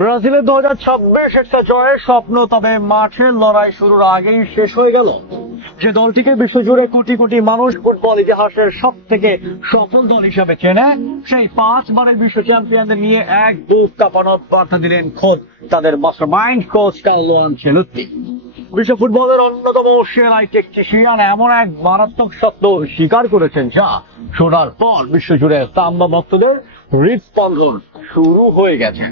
ব্রাজিলের 2026 একটা জয়ের স্বপ্ন, তবে মাঠের লড়াই শুরুর আগেই শেষ হয়ে গেল। যে দলটিকে বিশ্বজুড়ে কোটি কোটি মানুষ ফুটবল ইতিহাসের সব থেকে সফল দল হিসাবে চেনে, সেই 5 বারের বিশ্ব চ্যাম্পিয়নদের নিয়ে এক বুক কাঁপানোর বার্তা দিলেন খোদ তাদের মাস্টারমাইন্ড কোচ কার্লো আনচেলত্তি। বিশ্ব ফুটবলের অন্যতম সেরা টেকনিশিয়ান এমন এক মারাত্মক সত্য স্বীকার করেছেন যা শোনার পর বিশ্বজুড়ে সাম্বা ভক্তদের হৃদস্পন্দন শুরু হয়ে গেছে।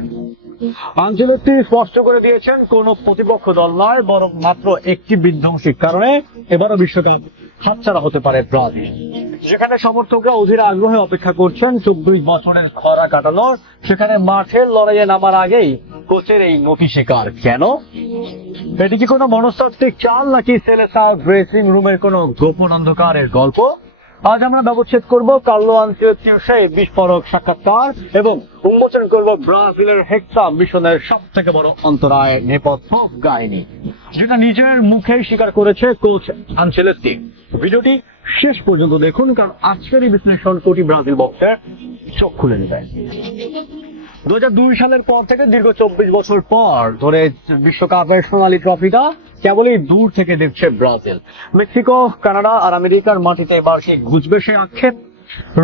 আনচেলত্তি স্পষ্ট করে দিয়েছেন, কোন প্রতিপক্ষ দল নয়, বরং মাত্র একটি বিধ্বংসী কারণে এবারও বিশ্বকাপ হাতছাড়া হতে পারে ব্রাজিল। যেখানে সমর্থকরা অধীর আগ্রহে অপেক্ষা করছেন 24 বছরের খরা কাটানোর, সেখানে মাঠের লড়াইয়ে নামার আগেই কোচের এই নতি স্বীকার কেন? এটি কি কোনো মনস্তাত্ত্বিক চাল, নাকি সেলেসাও ড্রেসিং রুমের কোনো গোপন অন্ধকারের গল্প? আজ আমরা ব্যবচ্ছেদ করব কার্লো আনচেলত্তির সেই বিস্ফোরক সাক্ষাৎকার এবং উন্মোচন করব ব্রাজিলের হেক্সা মিশনের সব থেকে বড় অন্তরায় নেপথ্য কাহিনী, যেটা নিজের মুখেই স্বীকার করেছে কোচ আনচেলত্তি। ভিডিওটি শেষ পর্যন্ত দেখুন, কারণ আজকের এই বিশ্লেষণ কোটি ব্রাজিল ভক্তের চোখ খুলে দেবে। 2002 সালের পর থেকে দীর্ঘ 24 বছর পর ধরে বিশ্বকাপের সোনালী ট্রফিটা কেবলই দূর থেকে দেখছে ব্রাজিল। মেক্সিকো, কানাডা আর আমেরিকার মাটিতে এবার কি গুজবে সে আক্ষেপ?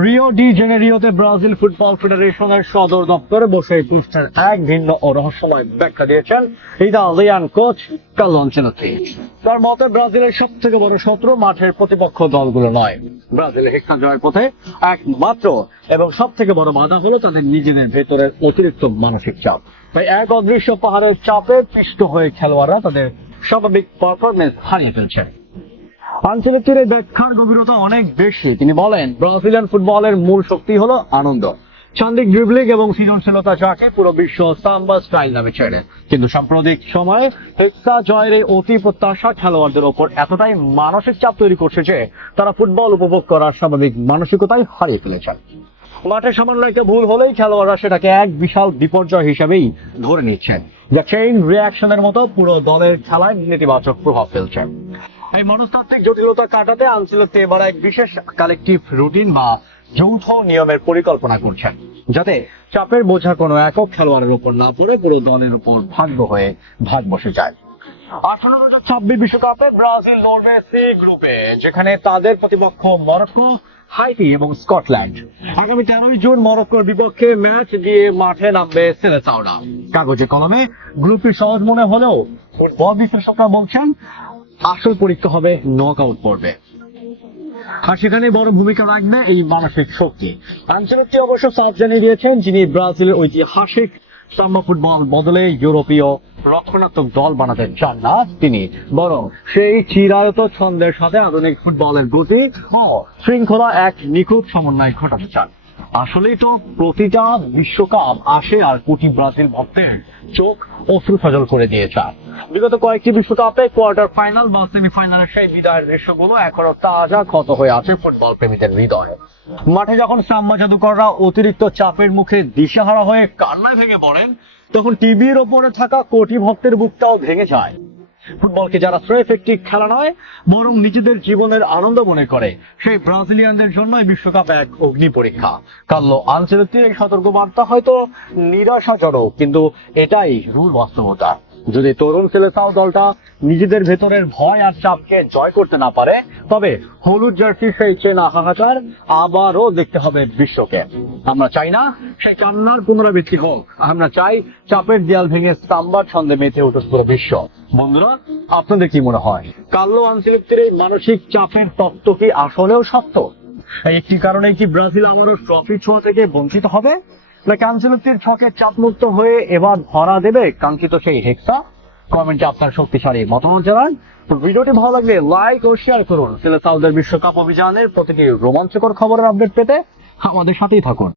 রিও ডি জেনেরিওতে ব্রাজিল ফুটবল ফেডারেশনের সদর দপ্তরে বসে পৃষ্ঠের এক ভিন্ন ও রহস্যময় ব্যাখ্যা দিয়েছেন ইতালিয়ান কোচ কার্লো আনচেলত্তি। তার মতে ব্রাজিলের সব থেকে বড় শত্রু মাঠের প্রতিপক্ষ দলগুলো নয়, ব্রাজিলের হেক্সা জয়ের পথে একমাত্র এবং সব থেকে বড় বাধা হলো তাদের নিজেদের ভেতরের অতিরিক্ত মানসিক চাপ। তাই এক অদৃশ্য পাহাড়ের চাপে পিষ্ট হয়ে খেলোয়াড়রা তাদের স্বাভাবিক পারফরমেন্স হারিয়ে ফেলছে। আনচেলত্তির এই ব্যাখ্যার গভীরতা অনেক বেশি। তিনি বলেন, ব্রাজিলিয়ান ফুটবলের মূল শক্তি হলো আনন্দ, চান্দিক ড্রিবলিং এবং সৃজনশীলতা, যাকে পুরো বিশ্ব সাম্বা স্টাইল নামে চেনে। কিন্তু সাম্প্রতিক সময়ে হেক্সা জয়ের এই অতি প্রত্যাশা খেলোয়াড়দের ওপর এতটাই মানসিক চাপ তৈরি করছে যে তারা ফুটবল উপভোগ করার স্বাভাবিক মানসিকতাই হারিয়ে ফেলেছেন। মাঠে সামান্য একটা ভুল হলেই খেলোয়াড়রা সেটাকে এক বিশাল বিপর্যয় হিসেবেই ধরে নিচ্ছেন, যা চেইন রিয়াকশনের মতো পুরো দলের খেলায় নেতিবাচক প্রভাব ফেলছে। এই মনস্তাত্ত্বিক জটিলতা কাটাতে আনচেলত্তি এবার এক বিশেষ কালেকটিভ রুটিন বা যৌথ নিয়মের পরিকল্পনা করছেন, যাতে চাপের বোঝা কোনো একক খেলোয়াড়ের উপর না পড়ে পুরো দলের উপর ভাগ্য হয়ে ভাগ বসে যায়। 2026 বিশ্বকাপে ব্রাজিল লড়বে সি গ্রুপে, যেখানে তাদের প্রতিপক্ষ মরক্কো, হাইতি এবং স্কটল্যান্ড। আগামী 13 জুন মরক্কোর বিপক্ষে ম্যাচ দিয়ে মাঠে নামবে সেলেসাওরা। কাগজে কলমে গ্রুপটি সহজ মনে হলেও ফুটবল বিশ্লেষকরা বলছেন আসল পরীক্ষা হবে নকআউট পর্বে, আর সেখানে বড় ভূমিকা রাখবে এই মানসিক শক্তি। আনচেলত্তি অবশ্য সাফ জানিয়ে দিয়েছেন, যিনি ব্রাজিলের ঐতিহাসিক সাম্বা ফুটবল বদলে ইউরোপীয় রক্ষণাত্মক দল বানাতে চান না তিনি, বরং সেই চিরায়ত ছন্দের সাথে আধুনিক ফুটবলের গতি ও শৃঙ্খলা এক নিখুঁত সমন্বয় ঘটাতে চান। আসলেই তো প্রতিটা বিশ্বকাপ আসে আর কোটি ব্রাজিল ভক্তের চোখ অশ্রু সজল করে দিয়েছে। বিগত কয়েকটি বিশ্বকাপে কোয়ার্টার ফাইনাল বা সেমিফাইনালের সেই বিদায়ের দৃশ্যগুলো এখনো তাজা ক্ষত হয়ে আছে ফুটবল প্রেমীদের হৃদয়ে। মাঠে যখন সাম্বা জাদুকররা অতিরিক্ত চাপের মুখে দিশেহারা হয়ে কান্নায় ভেঙে পড়েন, তখন টিভির ওপরে থাকা কোটি ভক্তের বুকটাও ভেঙে যায়। ফুটবলকে যারা স্রেফ একটি খেলা নয়, বরং নিজেদের জীবনের আনন্দ মনে করে, সেই ব্রাজিলিয়ানদের জন্য বিশ্বকাপ এক অগ্নি পরীক্ষা। কার্লো আনচেলত্তির এই সতর্কবার্তা হয়তো নিরাশাজনক, কিন্তু এটাই রূঢ় বাস্তবতা। যদি তরুণ সেলেসাও দলটা নিজেদের ভেতরের ভয় আর চাপকে জয় করতে না পারে, তবে হলুদ জার্সির সেই চেনা হাহাকার আবারও দেখতে হবে বিশ্বকে। আমরা চাই না সেই কান্নার পুনরাবৃত্তি হোক, আমরা চাই চাপের দেয়াল ভেঙে সাম্বার ছন্দে মেতে উঠুক পুরো বিশ্ব। বন্ধুরা, আপনাদের কি মনে হয়, কার্লো আনচেলত্তির এই মানসিক চাপের তত্ত্ব কি আসলেও সত্য? এই একটি কারণে কি ব্রাজিল আবারও ট্রফি ছোঁয়া থেকে বঞ্চিত হবে, নাকি আনচেলত্তির ছকে চাপমুক্ত হয়ে এবার ধরা দেবে কাঙ্ক্ষিত সেই হেক্সা? কমেন্টে আপনার শক্তিশালী মতামত জানান। ভিডিওটি ভালো লাগলে লাইক ও শেয়ার করুন। সেলেসাওদের বিশ্বকাপ অভিযানের প্রতিটি রোমাঞ্চকর খবরের আপডেট পেতে আমাদের সাথেই থাকুন।